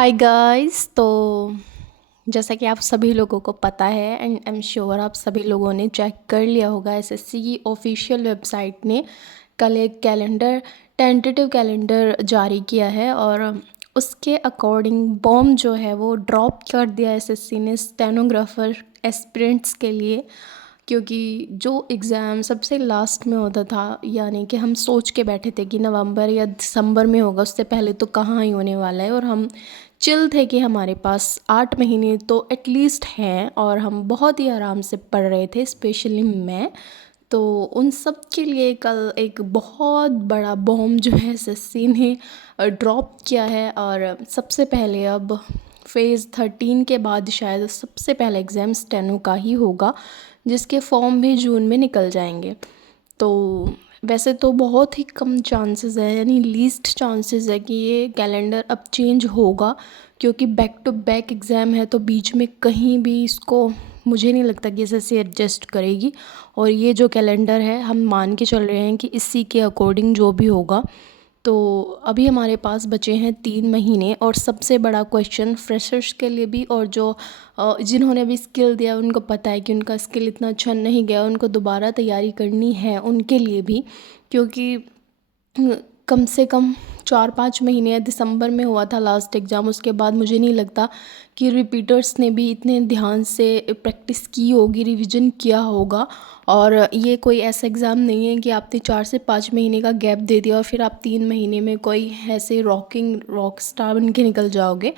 Hi guys. तो जैसा कि आप सभी लोगों को पता है एंड आई एम श्योर आप सभी लोगों ने चेक कर लिया होगा, एसएससी की ऑफिशियल वेबसाइट ने कल एक कैलेंडर टेंटेटिव कैलेंडर जारी किया है और उसके अकॉर्डिंग बॉम्ब जो है वो ड्रॉप कर दिया एसएससी ने स्टेनोग्राफर एस्पिरेंट्स के लिए। क्योंकि जो एग्ज़ाम सबसे लास्ट में होता था, यानी कि हम सोच के बैठे थे कि नवंबर या दिसंबर में होगा, उससे पहले तो कहाँ ही होने वाला है, और हम चिल थे कि हमारे पास 8 महीने तो एटलीस्ट हैं और हम बहुत ही आराम से पढ़ रहे थे, स्पेशली मैं। तो उन सब के लिए कल एक बहुत बड़ा बॉम्ब जो है एसएससी ने ड्रॉप किया है। और सबसे पहले अब फेज़ 13 के बाद शायद सबसे पहला एग्ज़ाम स्टेनो का ही होगा, जिसके फॉर्म भी जून में निकल जाएंगे। तो वैसे तो बहुत ही कम चांसेस है, यानी लीस्ट चांसेस है कि ये कैलेंडर अब चेंज होगा, क्योंकि बैक टू बैक एग्ज़ाम है तो बीच में कहीं भी इसको मुझे नहीं लगता कि एसएससी एडजस्ट करेगी। और ये जो कैलेंडर है हम मान के चल रहे हैं कि इसी के अकॉर्डिंग जो भी होगा। तो अभी हमारे पास बचे हैं 3 महीने, और सबसे बड़ा क्वेश्चन फ्रेशर्स के लिए भी, और जो जिन्होंने अभी स्किल दिया उनको पता है कि उनका स्किल इतना अच्छा नहीं गया, उनको दोबारा तैयारी करनी है उनके लिए भी। क्योंकि कम से कम 4-5 महीने, दिसंबर में हुआ था लास्ट एग्ज़ाम, उसके बाद मुझे नहीं लगता कि रिपीटर्स ने भी इतने ध्यान से प्रैक्टिस की होगी, रिवीजन किया होगा। और ये कोई ऐसा एग्ज़ाम नहीं है कि आपने 4 से 5 महीने का गैप दे दिया और फिर आप 3 महीने में कोई ऐसे रॉक स्टार बन के निकल जाओगे।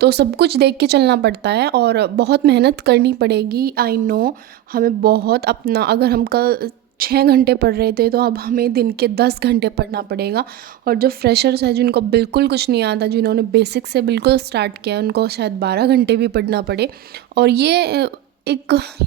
तो सब कुछ देख के चलना पड़ता है और बहुत मेहनत करनी पड़ेगी। आई नो हमें बहुत अपना, अगर हम कल 6 घंटे पढ़ रहे थे तो अब हमें दिन के 10 घंटे पढ़ना पड़ेगा। और जो फ्रेशर्स है, जिनको बिल्कुल कुछ नहीं आता, जिन्होंने बेसिक से बिल्कुल स्टार्ट किया, उनको शायद 12 घंटे भी पढ़ना पड़े। और ये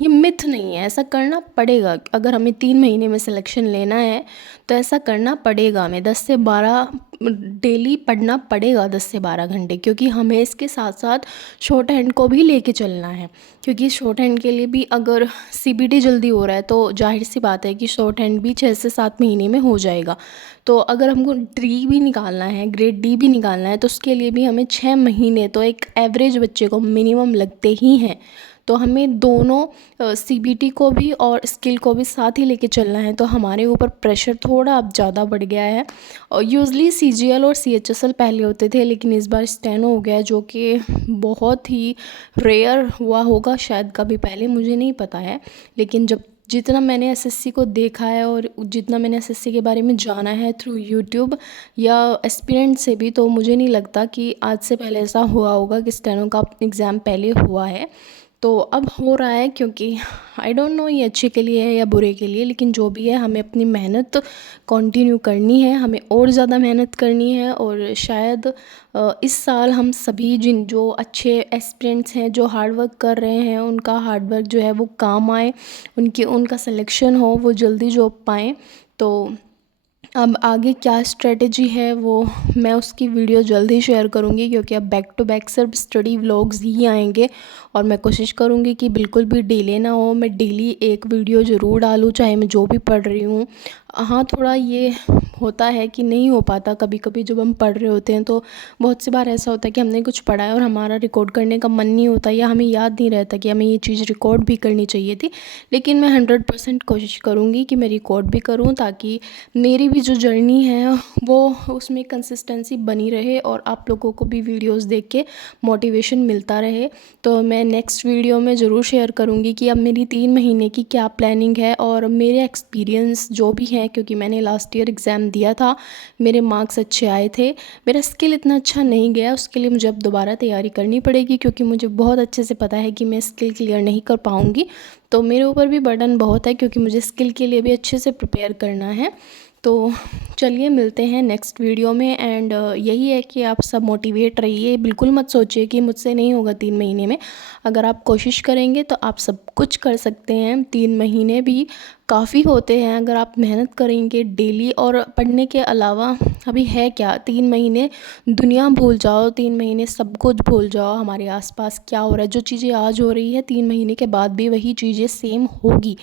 मिथ नहीं है, ऐसा करना पड़ेगा। अगर हमें 3 महीने में सिलेक्शन लेना है तो ऐसा करना पड़ेगा, हमें 10 से 12 डेली पढ़ना पड़ेगा, 10 से 12 घंटे, क्योंकि हमें इसके साथ साथ शॉर्ट हैंड को भी लेके चलना है। क्योंकि शॉर्ट हैंड के लिए भी अगर सीबीटी जल्दी हो रहा है तो जाहिर सी बात है कि शॉर्ट हैंड भी 6 से 7 महीने में हो जाएगा। तो अगर हमको डी भी निकालना है, ग्रेड डी भी निकालना है, तो उसके लिए भी हमें 6 महीने तो एक एवरेज बच्चे को मिनिमम लगते ही हैं। तो हमें दोनों सीबीटी को भी और स्किल को भी साथ ही लेके चलना है। तो हमारे ऊपर प्रेशर थोड़ा अब ज़्यादा बढ़ गया है। और यूजली सीजीएल और सीएचएसएल पहले होते थे, लेकिन इस बार स्टेनो हो गया, जो कि बहुत ही रेयर हुआ होगा, शायद कभी पहले, मुझे नहीं पता है। लेकिन जब जितना मैंने एसएससी को देखा है और जितना मैंने एसएससी के बारे में जाना है थ्रू यूट्यूब या एस्पिरेंट से भी, तो मुझे नहीं लगता कि आज से पहले ऐसा हुआ होगा कि स्टेनो का एग्ज़ाम पहले हुआ है। तो अब हो रहा है, क्योंकि आई डोंट नो ये अच्छे के लिए है या बुरे के लिए, लेकिन जो भी है हमें अपनी मेहनत कंटिन्यू करनी है, हमें और ज़्यादा मेहनत करनी है। और शायद इस साल हम सभी जो अच्छे एस्पिरेंट्स हैं, जो हार्ड वर्क कर रहे हैं, उनका हार्ड वर्क जो है वो काम आए, उनका सिलेक्शन हो, वो जल्दी जॉब पाएँ। तो अब आगे क्या स्ट्रेटजी है वो मैं उसकी वीडियो जल्द ही शेयर करूँगी, क्योंकि अब बैक टू बैक सिर्फ स्टडी व्लॉग्स ही आएंगे। और मैं कोशिश करूँगी कि बिल्कुल भी डिले ना हो, मैं डेली एक वीडियो ज़रूर डालूँ, चाहे मैं जो भी पढ़ रही हूँ। हाँ, थोड़ा ये होता है कि नहीं हो पाता कभी कभी, जब हम पढ़ रहे होते हैं तो बहुत सी बार ऐसा होता है कि हमने कुछ पढ़ा है और हमारा रिकॉर्ड करने का मन नहीं होता, या हमें याद नहीं रहता कि हमें ये चीज़ रिकॉर्ड भी करनी चाहिए थी। लेकिन मैं 100% कोशिश करूँगी कि मैं रिकॉर्ड भी करूँ, ताकि मेरी भी जो जर्नी है वो उसमें कंसिस्टेंसी बनी रहे और आप लोगों को भी वीडियोस देख के मोटिवेशन मिलता रहे। तो मैं नेक्स्ट वीडियो में ज़रूर शेयर करूँगी कि अब मेरी 3 महीने की क्या प्लानिंग है और मेरे एक्सपीरियंस जो भी हैं, क्योंकि मैंने लास्ट ईयर एग्ज़ाम दिया था, मेरे मार्क्स अच्छे आए थे, मेरा स्किल इतना अच्छा नहीं गया, उसके लिए मुझे अब दोबारा तैयारी करनी पड़ेगी, क्योंकि मुझे बहुत अच्छे से पता है कि मैं स्किल क्लियर नहीं कर पाऊँगी। तो मेरे ऊपर भी बर्डन बहुत है, क्योंकि मुझे स्किल के लिए भी अच्छे से प्रिपेयर करना है। तो चलिए मिलते हैं नेक्स्ट वीडियो में। एंड यही है कि आप सब मोटिवेट रहिए, बिल्कुल मत सोचिए कि मुझसे नहीं होगा 3 महीने में। अगर आप कोशिश करेंगे तो आप सब कुछ कर सकते हैं। 3 महीने भी काफ़ी होते हैं अगर आप मेहनत करेंगे डेली। और पढ़ने के अलावा अभी है क्या, 3 महीने दुनिया भूल जाओ, 3 महीने सब कुछ भूल जाओ, हमारे आसपास क्या हो रहा है। जो चीज़ें आज हो रही है 3 महीने के बाद भी वही चीज़ें सेम होगी।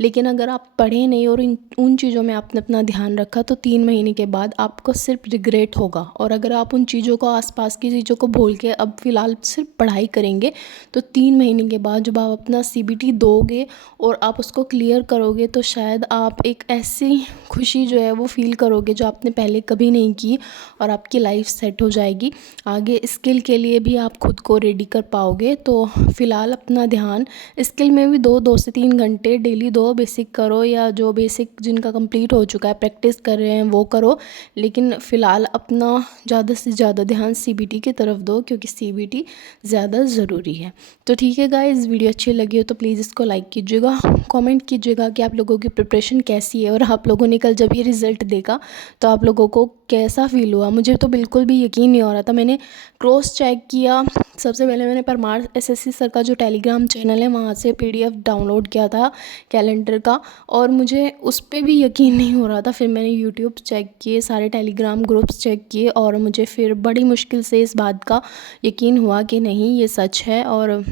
लेकिन अगर आप पढ़े नहीं और उन चीज़ों में आपने अपना ध्यान रखा तो 3 महीने के बाद आपको सिर्फ रिग्रेट होगा। और अगर आप उन चीज़ों को, आसपास की चीज़ों को भूल के अब फ़िलहाल सिर्फ पढ़ाई करेंगे तो 3 महीने के बाद जब आप अपना सीबीटी दोगे और आप उसको क्लियर करोगे तो शायद आप एक ऐसी खुशी जो है वो फ़ील करोगे जो आपने पहले कभी नहीं की, और आपकी लाइफ सेट हो जाएगी। आगे स्किल के लिए भी आप खुद को रेडी कर पाओगे। तो फ़िलहाल अपना ध्यान स्किल में भी 2 से 3 घंटे डेली दो। बेसिक करो, या जो बेसिक जिनका कंप्लीट हो चुका है प्रैक्टिस कर रहे हैं वो करो। लेकिन फ़िलहाल अपना ज़्यादा से ज़्यादा ध्यान सीबीटी की तरफ दो, क्योंकि सीबीटी ज़्यादा ज़रूरी है। तो ठीक है गाइस, वीडियो अच्छी लगी हो तो प्लीज़ इसको लाइक कीजिएगा, कमेंट कीजिएगा कि आप लोगों की प्रिपरेशन कैसी है, और आप लोगों ने कल जब ये रिज़ल्ट देखा तो आप लोगों को कैसा फ़ील हुआ। मुझे तो बिल्कुल भी यकीन नहीं हो रहा था। मैंने क्रॉस चेक किया। सबसे पहले मैंने परमार एसएससी सर का जो टेलीग्राम चैनल है वहाँ से पीडीएफ डाउनलोड किया था कैलेंडर का, और मुझे उस पर भी यकीन नहीं हो रहा था। फिर मैंने यूट्यूब चेक किए, सारे टेलीग्राम ग्रुप्स चेक किए, और मुझे फिर बड़ी मुश्किल से इस बात का यकीन हुआ कि नहीं ये सच है, और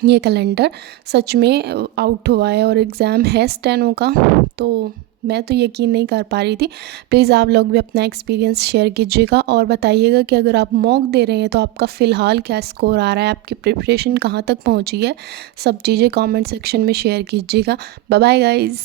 ये कैलेंडर सच में आउट हुआ है और एग्ज़ाम है स्टेनो का। तो मैं तो यकीन नहीं कर पा रही थी। प्लीज़ आप लोग भी अपना एक्सपीरियंस शेयर कीजिएगा और बताइएगा कि अगर आप मॉक दे रहे हैं तो आपका फ़िलहाल क्या स्कोर आ रहा है, आपकी प्रिपरेशन कहाँ तक पहुँची है। सब चीज़ें कमेंट सेक्शन में शेयर कीजिएगा। Bye bye guys.